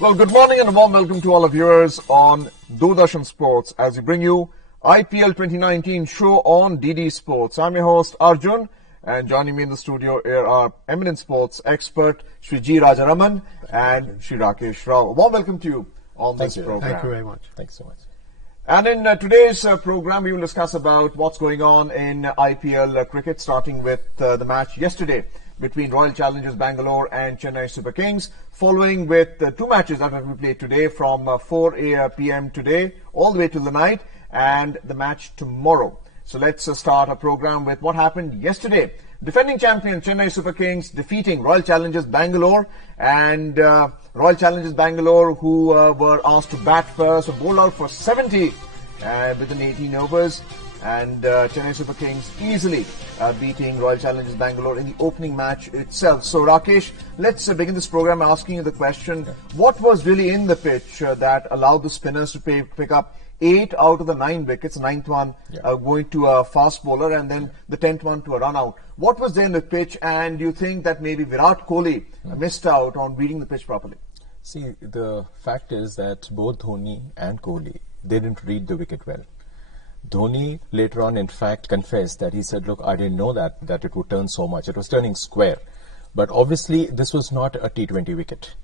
Well, good morning and a warm welcome to all our viewers on Doordarshan Sports as we bring you IPL 2019 show on DD Sports. I'm your host Arjun, and joining me in the studio here are eminent sports expert Shri G. Rajaraman and Shri Rakesh Rao. A warm welcome to you on this program. Thank you very much. Thanks so much. And in today's program, we will discuss about what's going on in IPL cricket, starting with the match yesterday between Royal Challengers Bangalore and Chennai Super Kings, following with two matches that will be played today from 4 p.m. today all the way till the night, and the match tomorrow. So let's start our program with what happened yesterday. Defending champion Chennai Super Kings defeating Royal Challengers Bangalore, and Royal Challengers Bangalore, who were asked to bat first, so bowled out for 70 within 18 overs. And Chennai Super Kings easily beating Royal Challengers Bangalore in the opening match itself. So Rakesh, let's begin this program asking you the question, what was really in the pitch that allowed the spinners to pick up 8 out of the 9 wickets, 9th one going to a fast bowler and then the 10th one to a run out? What was there in the pitch, and do you think that maybe Virat Kohli missed out on reading the pitch properly? See, the fact is that both Dhoni and Kohli, they didn't read the wicket well. Dhoni later on, in fact, confessed that he said, look, I didn't know that it would turn so much. It was turning square. But obviously, this was not a T20 wicket.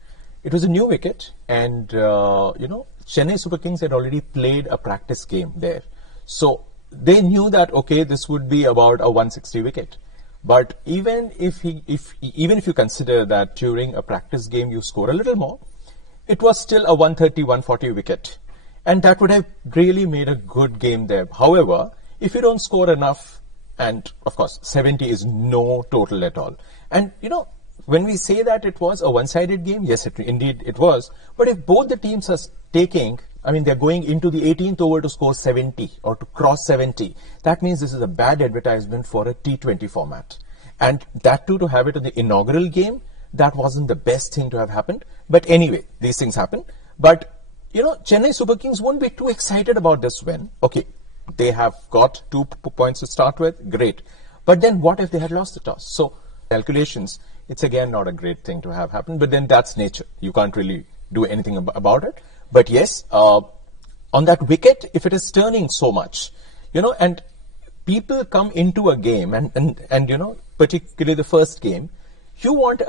It was a new wicket, and, Chennai Super Kings had already played a practice game there. So they knew that, okay, this would be about a 160 wicket. But even if you consider that during a practice game you score a little more, it was still a 130, 140 wicket. And that would have really made a good game there. However, if you don't score enough, and of course, 70 is no total at all. And, when we say that it was a one-sided game, yes, indeed it was. But if both the teams are they're going into the 18th over to score 70 or to cross 70, that means this is a bad advertisement for a T20 format. And that too, to have it in the inaugural game, that wasn't the best thing to have happened. But anyway, these things happen. But Chennai Super Kings won't be too excited about this win. Okay, they have got 2 points to start with, great. But then what if they had lost the toss? So, calculations, it's again not a great thing to have happened, but then that's nature. You can't really do anything about it. But yes, on that wicket, if it is turning so much, and people come into a game, and particularly the first game, you want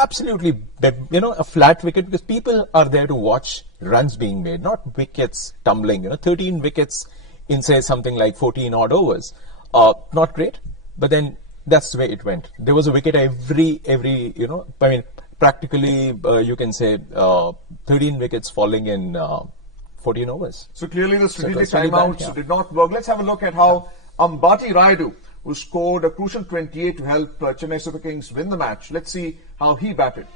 absolutely a flat wicket, because people are there to watch runs being made, not wickets tumbling. 13 wickets in, say, something like 14 odd overs. Not great, but then that's the way it went. There was a wicket every practically you can say 13 wickets falling in 14 overs. So clearly the strategic timeouts did not work. Let's have a look at how Ambati Rayudu, who scored a crucial 28 to help Chennai Super Kings win the match. Let's see how he batted.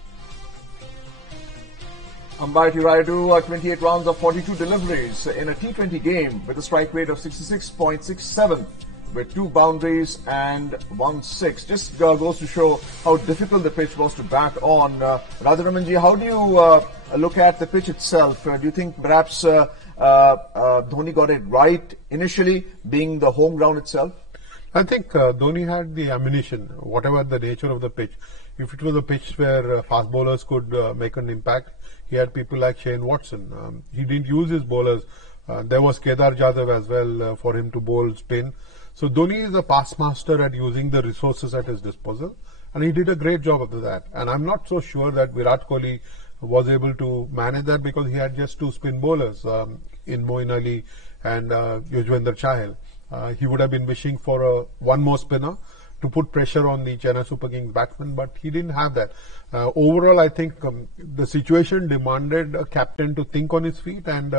Ambati Rayudu, 28 rounds of 42 deliveries in a T20 game with a strike rate of 66.67 with 2 boundaries and 1 6. Just goes to show how difficult the pitch was to bat on. Rajaramanji, how do you look at the pitch itself? Do you think perhaps Dhoni got it right initially, being the home ground itself? I think Dhoni had the ammunition, whatever the nature of the pitch. If it was a pitch where fast bowlers could make an impact, he had people like Shane Watson. He didn't use his bowlers. There was Kedar Jadhav as well for him to bowl spin. So Dhoni is a past master at using the resources at his disposal, and he did a great job of that. And I'm not so sure that Virat Kohli was able to manage that, because he had just 2 spin bowlers in Moeen Ali and Yuzvendra Chahal. He would have been wishing for one more spinner to put pressure on the Chennai Super Kings batsmen, but he didn't have that. Overall, I think the situation demanded a captain to think on his feet, and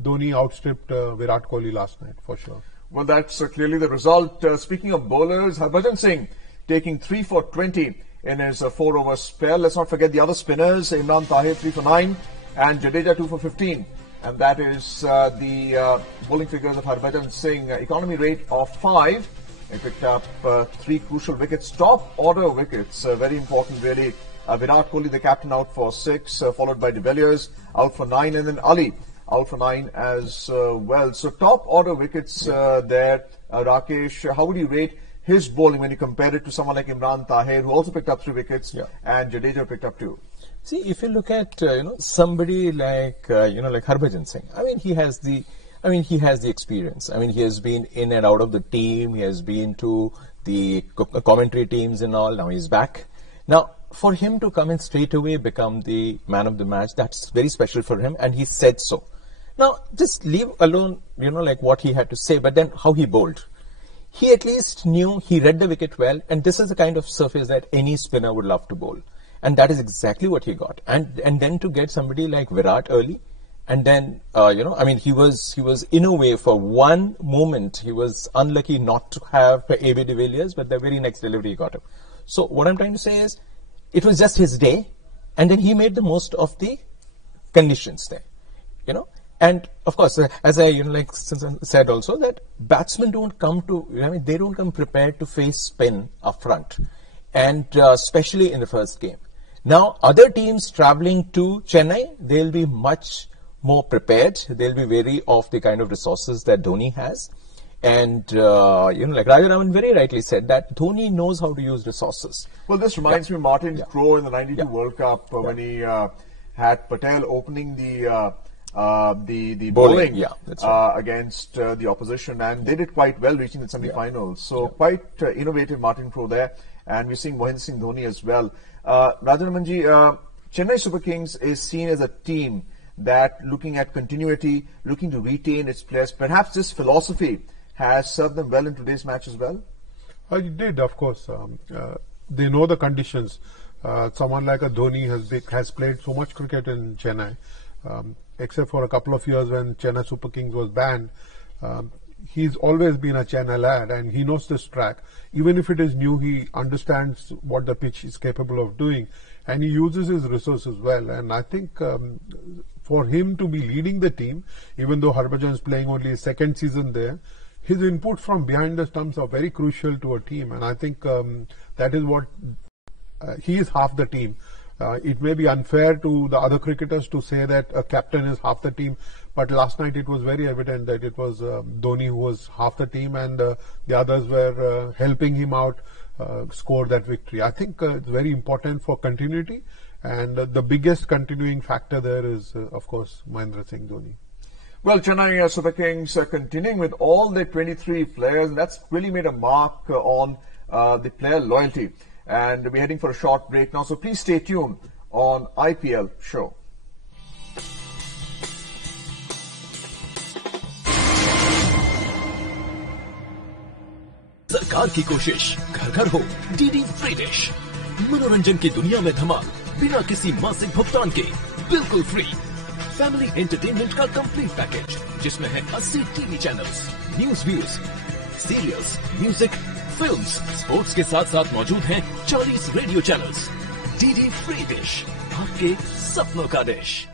Dhoni outstripped Virat Kohli last night for sure. Well, that's clearly the result. Speaking of bowlers, Harbhajan Singh taking 3 for 20 in his 4-over spell. Let's not forget the other spinners, Imran Tahir 3 for 9 and Jadeja 2 for 15. And that is the bowling figures of Harbhajan Singh. Economy rate of 5. He picked up 3 crucial wickets, top order wickets, very important really. Virat Kohli, the captain, out for 6, followed by de Villiers out for 9, and then Ali out for 9 as well. So top order wickets there. Rakesh, how would you rate his bowling when you compare it to someone like Imran Tahir, who also picked up 3 wickets, Yeah. and Jadeja picked up 2? See, if you look at somebody like like Harbhajan Singh, he has the experience. He has been in and out of the team. He has been to the commentary teams and all. Now he's back. Now, for him to come in straight away, become the man of the match, that's very special for him, and he said so. Now, just leave alone, like what he had to say, but then how he bowled. He at least knew, he read the wicket well, and this is the kind of surface that any spinner would love to bowl. And that is exactly what he got. And then to get somebody like Virat early, and then, he was in a way, for one moment, he was unlucky not to have A.B. de Villiers, but the very next delivery he got him. So what I'm trying to say is, it was just his day, and then he made the most of the conditions there, And of course, as I said also, that batsmen don't come they don't come prepared to face spin up front, and especially in the first game. Now, other teams traveling to Chennai, they'll be much more prepared. They'll be wary of the kind of resources that Dhoni has. And, like Rajan very rightly said, that Dhoni knows how to use resources. Well, this reminds me of Martin Crowe in the 92 World Cup when he had Patel opening the bowling that's right. against the opposition, and they did quite well, reaching the semi-finals. So quite innovative Martin Crowe there, and we're seeing Mahendra Singh Dhoni as well. Rajan, Chennai Super Kings is seen as a team that, looking at continuity, looking to retain its players. Perhaps this philosophy has served them well in today's match as well? It did, of course. They know the conditions. Someone like a Dhoni has played so much cricket in Chennai. Except for a couple of years when Chennai Super Kings was banned, he's always been a Chennai lad, and he knows this track. Even if it is new, he understands what the pitch is capable of doing, and he uses his resources well. And I think for him to be leading the team, even though Harbhajan is playing only his second season there, his inputs from behind the stumps are very crucial to a team, and I think that is what he is half the team. It may be unfair to the other cricketers to say that a captain is half the team, but last night it was very evident that it was Dhoni who was half the team, and the others were helping him out score that victory. I think it's very important for continuity, and the biggest continuing factor there is, of course, Mahendra Singh Dhoni. Well, Chennai Super Kings continuing with all their 23 players, and that's really made a mark on the player loyalty. And we're heading for a short break now, so please stay tuned on IPL show. सरकार की कोशिश घर घर हो DD free dish मनोरंजन की दुनिया में धमाल बिना किसी मासिक भुगतान के बिल्कुल फ्री फैमिली एंटरटेनमेंट का कंप्लीट पैकेज जिसमें है 80 TV channels news views serials music films sports के साथ साथ मौजूद हैं 40 radio channels DD free dish आपके सपनों का dish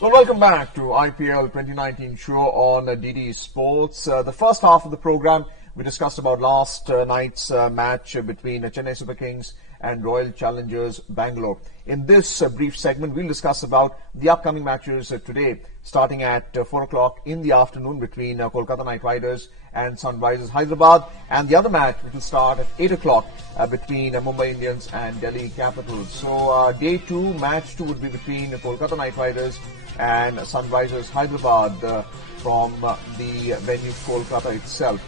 Well, welcome back to IPL 2019 show on DD Sports. The first half of the program, we discussed about last night's match between Chennai Super Kings and Royal Challengers Bangalore. In this brief segment, we'll discuss about the upcoming matches today, starting at 4 o'clock in the afternoon between Kolkata Knight Riders and Sunrisers Hyderabad, and the other match which will start at 8 o'clock between Mumbai Indians and Delhi Capitals. So day 2, match 2 would be between Kolkata Knight Riders and Sunrisers Hyderabad from the venue Kolkata itself.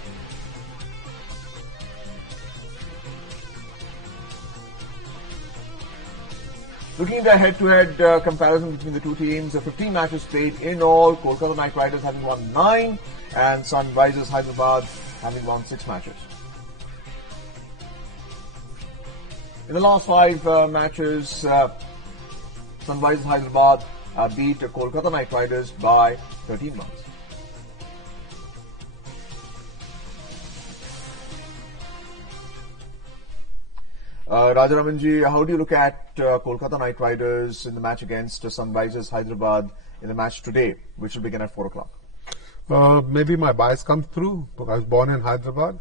Looking at the head-to-head comparison between the two teams, 15 matches played in all, Kolkata Knight Riders having won 9 and Sunrisers Hyderabad having won 6 matches. In the last 5 matches, Sunrisers Hyderabad beat Kolkata Knight Riders by 13 runs. Rajaramanji, how do you look at Kolkata Knight Riders in the match against Sunrisers Hyderabad in the match today, which will begin at 4 o'clock? Maybe my bias comes through. I was born in Hyderabad,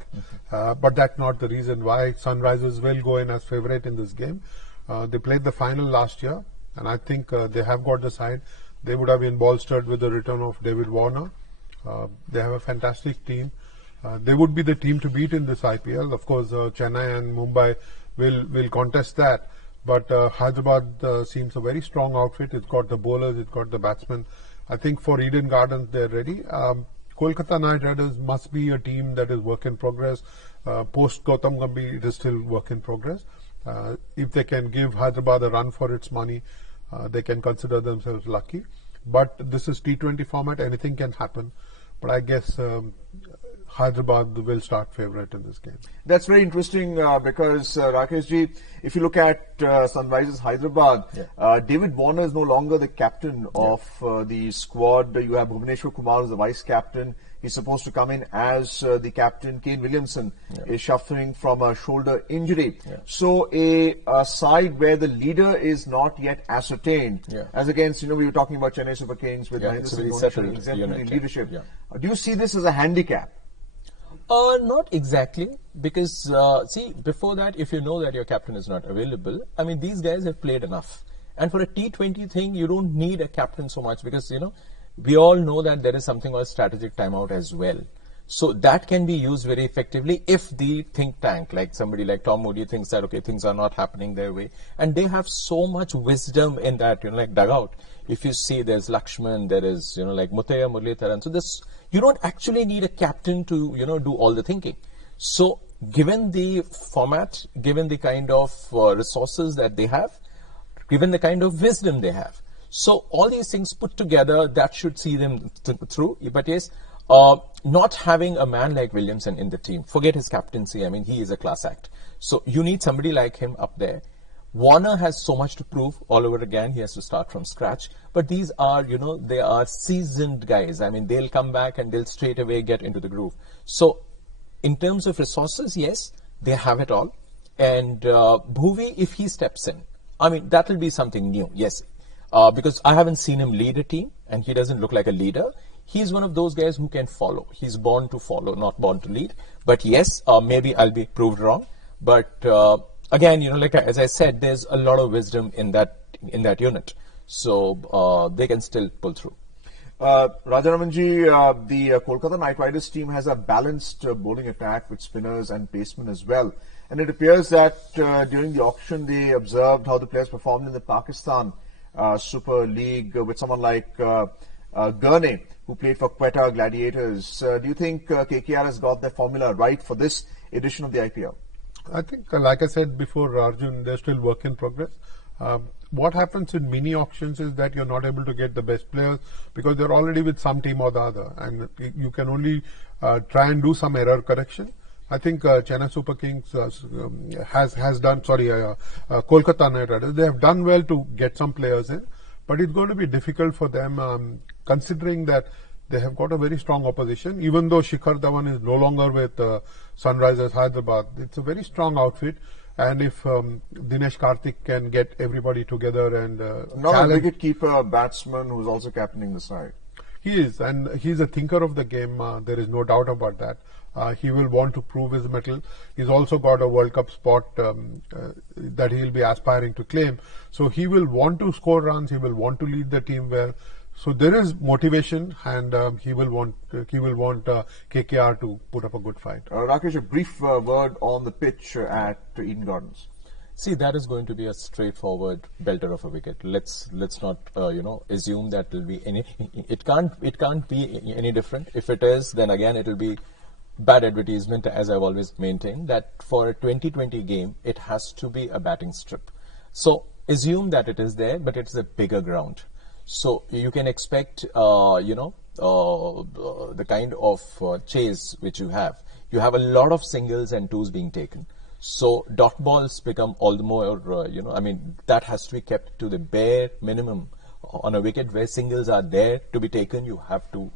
but that's not the reason why. Sunrisers will go in as favourite in this game. They played the final last year. and I think they have got the side. They would have been bolstered with the return of David Warner. They have a fantastic team. They would be the team to beat in this IPL. Of course, Chennai and Mumbai will contest that. But Hyderabad seems a very strong outfit. It's got the bowlers, it's got the batsmen. I think for Eden Gardens, they're ready. Kolkata Knight Riders must be a team that is work in progress. Post Gautam Gambhir, it is still work in progress. If they can give Hyderabad a run for its money, they can consider themselves lucky. But this is T20 format, anything can happen. But I guess Hyderabad will start favourite in this game. That's very interesting because, Rakeshji, if you look at Sunrisers Hyderabad, David Warner is no longer the captain of the squad. You have Bhuvneshwar Kumar as the vice captain. He's supposed to come in as the captain. Kane Williamson is suffering from a shoulder injury. So a side where the leader is not yet ascertained, as against, we were talking about Chennai Super Kings with Mahendra Singh Dhoni showing exemplary leadership. Do you see this as a handicap? Not exactly, because see, before that, if you know that your captain is not available, I mean, these guys have played enough. And for a T20 thing, you don't need a captain so much because, we all know that there is something called strategic timeout as well. So that can be used very effectively if the think tank, like somebody like Tom Moody, thinks that, okay, things are not happening their way. And they have so much wisdom in that, like dugout. If you see there's Lakshman, there is, like Mutaya Muralitharan. So this, you don't actually need a captain to, do all the thinking. So given the format, given the kind of resources that they have, given the kind of wisdom they have, so all these things put together, that should see them through. But yes, not having a man like Williamson in the team, forget his captaincy. I mean, he is a class act. So you need somebody like him up there. Warner has so much to prove all over again. He has to start from scratch. But these are, they are seasoned guys. I mean, they'll come back and they'll straight away get into the groove. So in terms of resources, yes, they have it all. And Bhuvi, if he steps in, I mean, that will be something new. Yes. Because I haven't seen him lead a team and he doesn't look like a leader. He's one of those guys who can follow. He's born to follow, not born to lead. But yes, maybe I'll be proved wrong. But again, like as I said, there's a lot of wisdom in that unit. So they can still pull through. Rajaramanji, the Kolkata Knight Riders team has a balanced bowling attack with spinners and pacemen as well. And it appears that during the auction, they observed how the players performed in the Pakistan Super League with someone like Gurney, who played for Quetta Gladiators. Do you think KKR has got their formula right for this edition of the IPL? I think, like I said before, Arjun, they're still work in progress. What happens in mini auctions is that you're not able to get the best players because they're already with some team or the other, and you can only try and do some error correction. I think Chennai Super Kings has done, Kolkata Knight Riders, they have done well to get some players in, but it's going to be difficult for them considering that they have got a very strong opposition. Even though Shikhar Dhawan is no longer with Sunrisers Hyderabad, it's a very strong outfit. And if Dinesh Karthik can get everybody together and not a wicket keeper, batsman who's also captaining the side. He is, and he's a thinker of the game. There is no doubt about that. He will want to prove his mettle. He's also got a World Cup spot that he'll be aspiring to claim. So he will want to score runs. He will want to lead the team well. So there is motivation, and he will want KKR to put up a good fight. Rakesh, a brief word on the pitch at Eden Gardens. See, that is going to be a straightforward belter of a wicket. Let's not assume that will be any. It can't be any different. If it is, then again it will be bad advertisement, as I've always maintained, that for a 2020 game, it has to be a batting strip. So assume that it is there, but it's a bigger ground. So you can expect, the kind of chase which you have. You have a lot of singles and twos being taken. So dot balls become all the more, that has to be kept to the bare minimum. On a wicket where singles are there to be taken, you have to,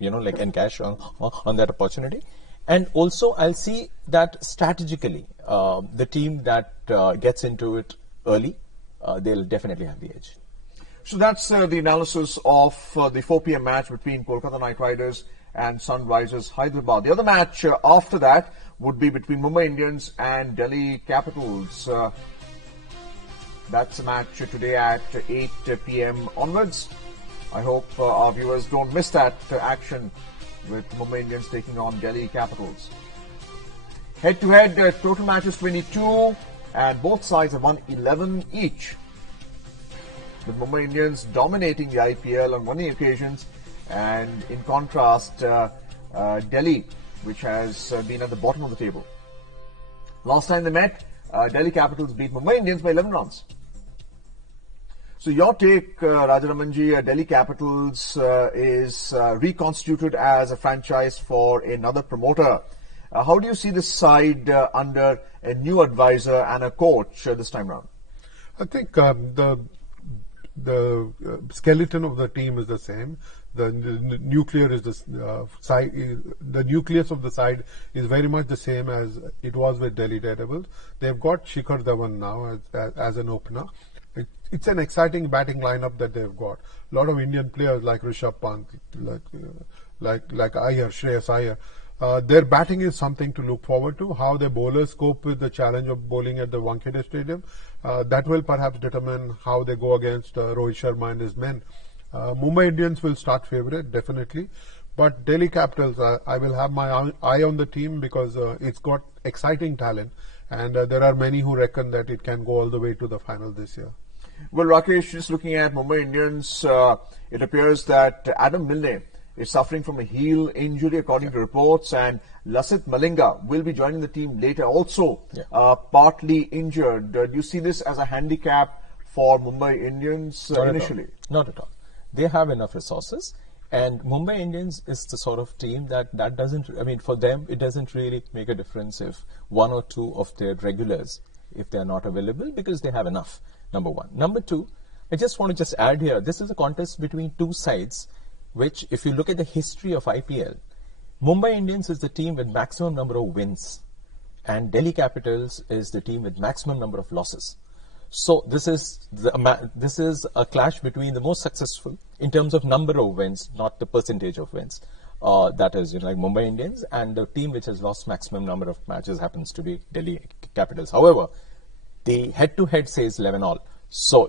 encash on that opportunity. And also, I'll see that strategically, the team that gets into it early, they'll definitely have the edge. So that's the analysis of the 4 p.m. match between Kolkata Knight Riders and Sunrisers Hyderabad. The other match after that would be between Mumbai Indians and Delhi Capitals. That's a match today at 8 p.m. onwards. I hope our viewers don't miss that action with Mumbai Indians taking on Delhi Capitals. Head-to-head, total matches 22, and both sides have won 11 each, with Mumbai Indians dominating the IPL on many occasions, and in contrast, Delhi, which has been at the bottom of the table. Last time they met, Delhi Capitals beat Mumbai Indians by 11 runs. So your take, Rajaramanji, Delhi Capitals is reconstituted as a franchise for another promoter. How do you see this side under a new advisor and a coach this time round? I think the skeleton of the team is the same. The nuclear is the nucleus of the side is very much the same as it was with Delhi Daredevils. They've got Shikhar Dhawan now as an opener. It's an exciting batting lineup that they've got. A lot of Indian players like Rishabh Pant, like Iyer, Shreyas Iyer. Their batting is something to look forward to. How their bowlers cope with the challenge of bowling at the Wankhede Stadium, that will perhaps determine how they go against Rohit Sharma and his men. Mumbai Indians will start favourite, definitely. But Delhi Capitals, I will have my eye on the team because it's got exciting talent. And there are many who reckon that it can go all the way to the final this year. Well, Rakesh, just looking at Mumbai Indians, it appears that Adam Milne is suffering from a heel injury according to reports, and Lasith Malinga will be joining the team later also, partly injured. Do you see this as a handicap for Mumbai Indians initially? Not at all. They have enough resources, and Mumbai Indians is the sort of team that doesn't, I mean, for them, it doesn't really make a difference if one or two of their regulars, if they're not available, because they have enough, number one. Number two, I just want to add here, this is a contest between two sides, which, if you look at the history of IPL, Mumbai Indians is the team with maximum number of wins, and Delhi Capitals is the team with maximum number of losses. So this is a clash between the most successful in terms of number of wins, not the percentage of wins. That is, like Mumbai Indians, and the team which has lost maximum number of matches happens to be Delhi Capitals. However, the head-to-head says 11 all. So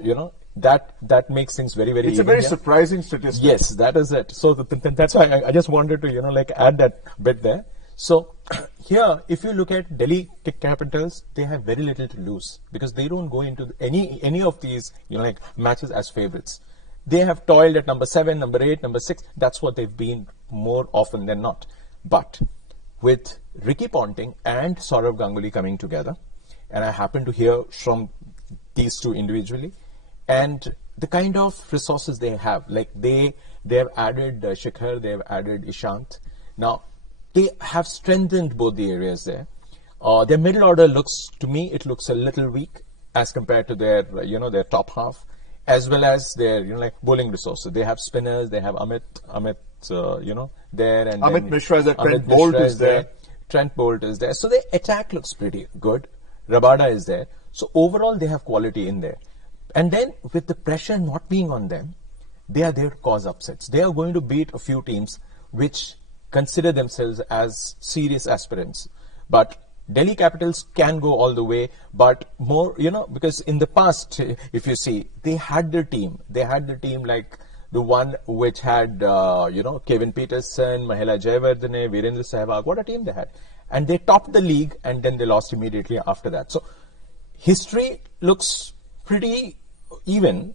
that makes things very, very. It's a very surprising statistic. Yes, that is it. So that's why I just wanted to add that bit there. So here, if you look at Delhi Capitals, they have very little to lose because they don't go into any of these matches as favorites. They have toiled at number 7, number 8, number 6. That's what they've been more often than not. But with Ricky Ponting and Saurav Ganguly coming together, and I happen to hear from these two individually, and the kind of resources they have, like they have added Shikhar, they have added Ishant. Now, they have strengthened both the areas there. Their middle order looks a little weak as compared to their top half, as well as their bowling resources. They have spinners. They have Amit there, and Amit Mishra is there. Trent Bolt is there. Trent Bolt is there. So their attack looks pretty good. Rabada is there. So overall, they have quality in there. And then with the pressure not being on them, they are there to cause upsets. They are going to beat a few teams which consider themselves as serious aspirants. But Delhi Capitals can go all the way, but more, because in the past, if you see, they had their team. They had the team like the one which had, Kevin Peterson, Mahela Jayawardene, Virendra Sehwag. What a team they had. And they topped the league, and then they lost immediately after that. So history looks pretty even,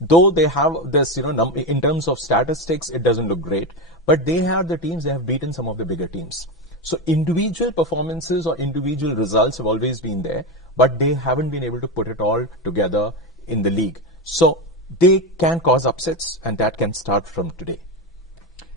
though they have this, in terms of statistics, it doesn't look great. But they have the teams, they have beaten some of the bigger teams. So individual performances or individual results have always been there, but they haven't been able to put it all together in the league. So they can cause upsets, and that can start from today.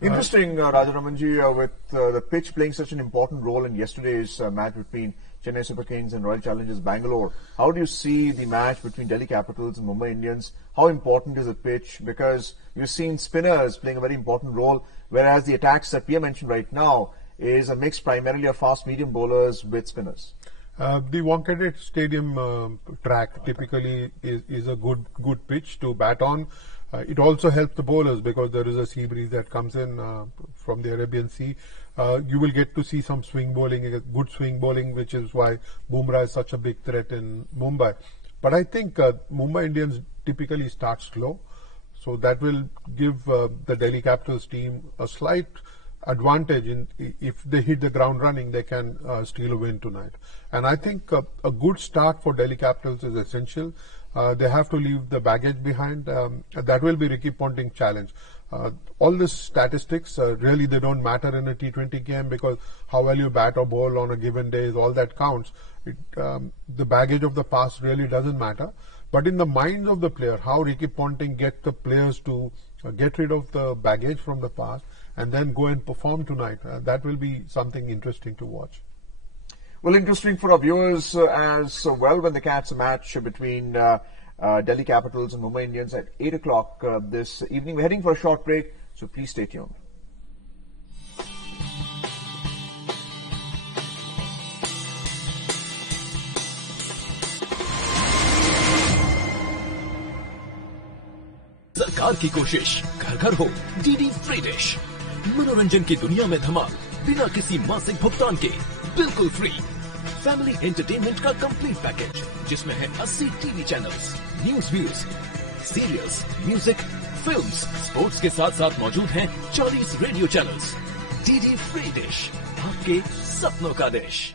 Interesting, Rajaramanji, with the pitch playing such an important role in yesterday's match between Chennai Super Kings and Royal Challengers Bangalore. How do you see the match between Delhi Capitals and Mumbai Indians? How important is the pitch? Because you've seen spinners playing a very important role, whereas the attacks that Pia mentioned right now is a mix primarily of fast-medium bowlers with spinners. The Wankhede Stadium track typically is a good pitch to bat on. It also helps the bowlers because there is a sea breeze that comes in from the Arabian Sea. You will get to see some swing bowling, good swing bowling, which is why Bumrah is such a big threat in Mumbai. But I think Mumbai Indians typically start slow, so that will give the Delhi Capitals team a slight advantage. If they hit the ground running, they can steal a win tonight. And I think a good start for Delhi Capitals is essential. They have to leave the baggage behind. That will be Ricky Ponting's challenge. All the statistics, really they don't matter in a T20 game, because how well you bat or bowl on a given day is all that counts. The baggage of the past really doesn't matter. But in the minds of the player, how Ricky Ponting gets the players to get rid of the baggage from the past and then go and perform tonight, that will be something interesting to watch. Well, interesting for our viewers as well when they catch a match between Delhi Capitals and Mumbai Indians at 8 o'clock this evening. We're heading for a short break, so please stay tuned. सरकार की कोशिश घर घर हो DD free dish. मनोरंजन की दुनिया में धमाल बिना किसी मासिक भुगतान के बिल्कुल फ्री। फैमिली एंटरटेनमेंट का कंप्लीट पैकेज जिसमें है 80 TV channels, news views, serials, music, films, sports के साथ साथ मौजूद हैं 40 radio channels. DD free dish, आपके सपनों का देश।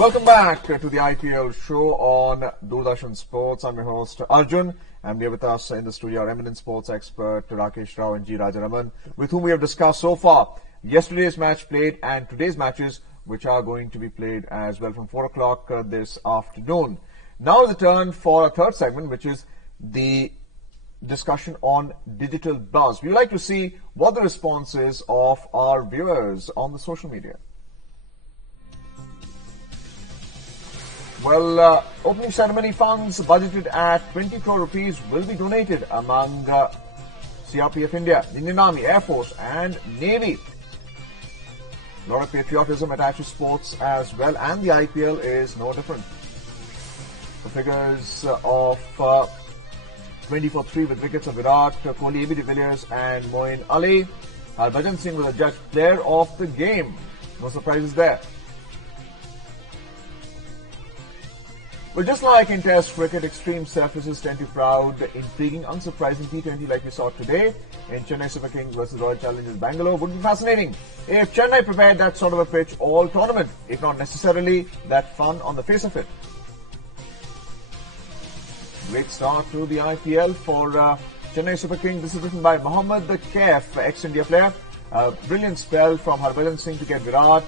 Welcome back to the IPL show on Doordarshan Sports. I'm your host Arjun, and here with us in the studio our eminent sports expert Rakesh Rao and G. Rajaraman, with whom we have discussed so far yesterday's match played and today's matches, which are going to be played as well from 4 o'clock this afternoon. Now is the turn for a third segment, which is the discussion on digital buzz. We would like to see what the response is of our viewers on the social media. Well, opening ceremony funds budgeted at 20 crore rupees will be donated among CRPF India, Indian Army, Air Force and Navy. A lot of patriotism attached to sports as well, and the IPL is no different. The figures of 20 for 3 with wickets of Virat Kohli, AB de Villiers and Moeen Ali. Harbhajan Singh was adjudged player of the game. No surprises there. Well, just like in Test cricket, extreme surfaces tend to crowd intriguing, unsurprising T20 like we saw today in Chennai Super Kings versus Royal Challengers Bangalore. Would be fascinating if Chennai prepared that sort of a pitch all tournament, if not necessarily that fun on the face of it. Great start to the IPL for Chennai Super Kings. This is written by Mohammad the Kaif, ex-India player. Brilliant spell from Harbhajan Singh to get Virat,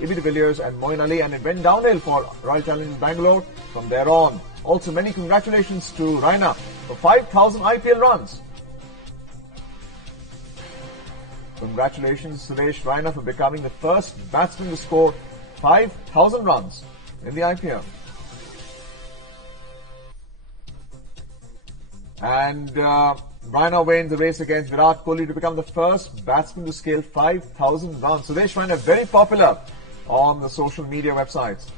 AB de Villiers and Moeen Ali, and it went downhill for Royal Challengers Bangalore from there on. Also, many congratulations to Raina for 5,000 IPL runs. Congratulations Suresh Raina for becoming the first batsman to score 5,000 runs in the IPL. And Raina wins the race against Virat Kohli to become the first batsman to scale 5,000 runs. Suresh Raina very popular on the social media websites.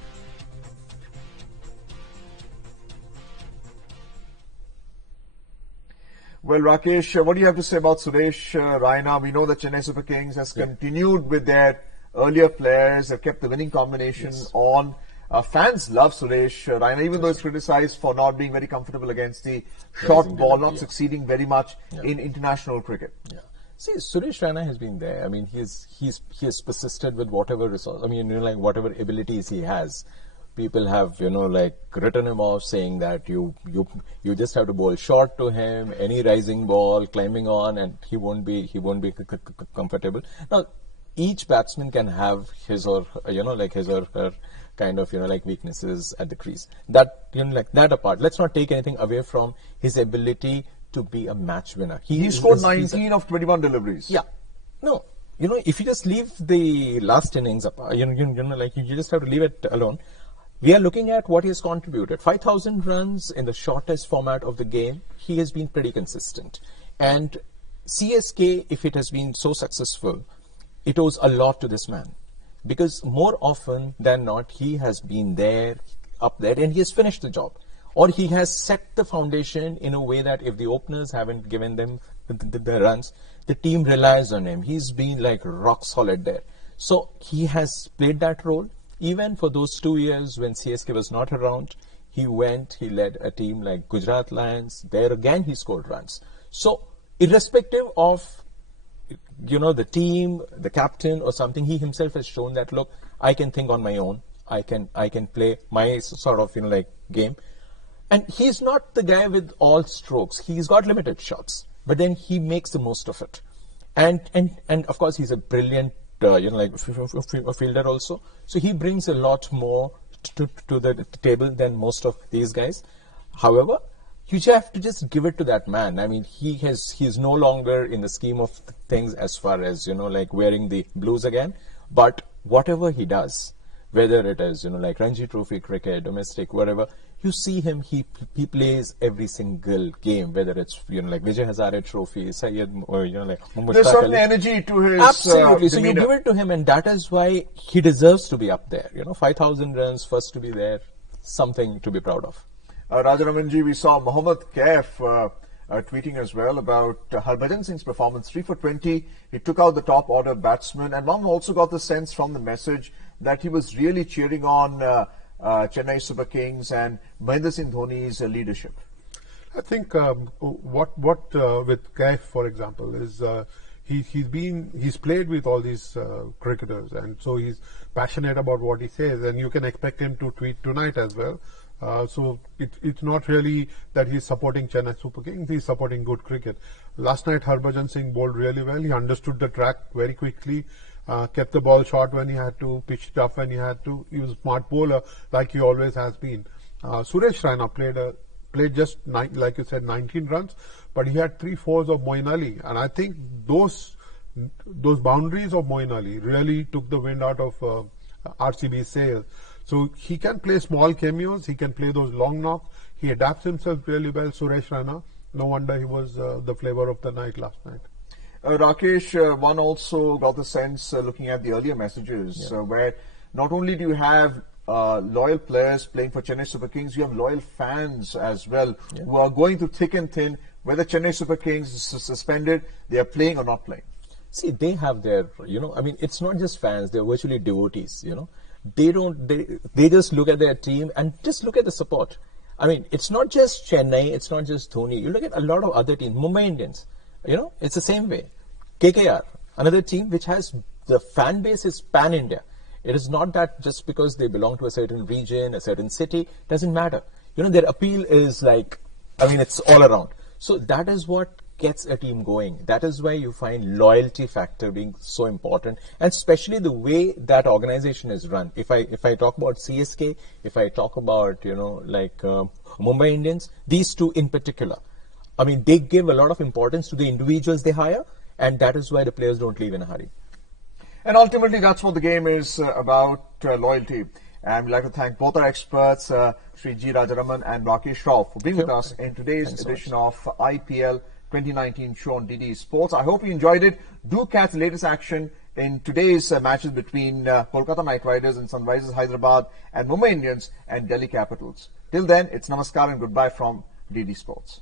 Well, Rakesh, what do you have to say about Suresh Raina? We know that Chennai Super Kings has continued with their earlier players, have kept the winning combination on. Fans love Suresh Raina, even though he's criticized for not being very comfortable against the short ball, not succeeding very much in international cricket. Yeah. See, Suresh Raina has been there. I mean, he has persisted with whatever resource. I mean, like whatever abilities he has. People have, like written him off, saying that you just have to bowl short to him, any rising ball, climbing on, and he won't be comfortable. Now, each batsman can have his or her kind of weaknesses at the crease. That that apart, let's not take anything away from his ability to be a match winner. He scored 19 of 21 deliveries. Yeah. No. If you just leave the last innings apart, you just have to leave it alone. We are looking at what he has contributed. 5,000 runs in the shortest format of the game. He has been pretty consistent. And CSK, if it has been so successful, it owes a lot to this man. Because more often than not, he has been there, up there, and he has finished the job. Or he has set the foundation in a way that if the openers haven't given them the runs, the team relies on him. He's been like rock solid there. So he has played that role. Even for those 2 years when CSK was not around, he led a team like Gujarat Lions. There again, he scored runs. So irrespective of, the team, the captain or something, he himself has shown that, look, I can think on my own. I can play my sort of, game. And he's not the guy with all strokes. He's got limited shots, but then he makes the most of it. And of course, he's a brilliant, fielder also. So he brings a lot more to the table than most of these guys. However, you have to just give it to that man. I mean, he's no longer in the scheme of things as far as, wearing the blues again. But whatever he does, whether it is, Ranji Trophy cricket, domestic, whatever, you see him, he plays every single game, whether it's, Vijay Hazare Trophy, Syed, or, there's certain energy to his absolutely. So you demeanor. give it to him, and that is why he deserves to be up there. 5,000 runs, first to be there, something to be proud of. Rajaramanji, we saw Mohammad Kaif tweeting as well about Harbhajan Singh's performance, 3 for 20. He took out the top order batsman, and one also got the sense from the message that he was really cheering on Chennai Super Kings and Mahendra Singh Dhoni's leadership. I think what with Kaif, for example, is he's played with all these cricketers, and so he's passionate about what he says, and you can expect him to tweet tonight as well. So it's not really that he's supporting Chennai Super Kings, he's supporting good cricket. Last night Harbhajan Singh bowled really well. He understood the track very quickly, kept the ball short when he had to, pitched tough when he had to. He was a smart bowler like he always has been. Suresh Raina played just, like you said, 19 runs, but he had 3 fours of Moeen Ali, and I think those boundaries of Moeen Ali really took the wind out of RCB's sails. So he can play small cameos, he can play those long knocks, he adapts himself really well, Suresh Raina. No wonder he was the flavor of the night last night. Rakesh, one also got the sense, looking at the earlier messages, where not only do you have loyal players playing for Chennai Super Kings, you have loyal fans as well, who are going through thick and thin. Whether Chennai Super Kings is suspended, they are playing or not playing. See, they have their, it's not just fans, they're virtually devotees, They just look at their team and just look at the support. I mean, it's not just Chennai, it's not just Dhoni. You look at a lot of other teams, Mumbai Indians, it's the same way. KKR, another team which has, the fan base is pan-India. It is not that just because they belong to a certain region, a certain city, doesn't matter. Their appeal is it's all around. So that is what gets a team going. That is why you find loyalty factor being so important, and especially the way that organization is run. If I talk about CSK, if I talk about Mumbai Indians, these two in particular, they give a lot of importance to the individuals they hire, and that is why the players don't leave in a hurry. And ultimately, that's what the game is about, loyalty. And we'd like to thank both our experts, Sri G. Rajaraman and Rakesh Rao, for being with us in today's edition of IPL 2019 show on DD Sports. I hope you enjoyed it. Do catch the latest action in today's matches between Kolkata Knight Riders and Sunrisers Hyderabad and Mumbai Indians and Delhi Capitals. Till then, it's namaskar and goodbye from DD Sports.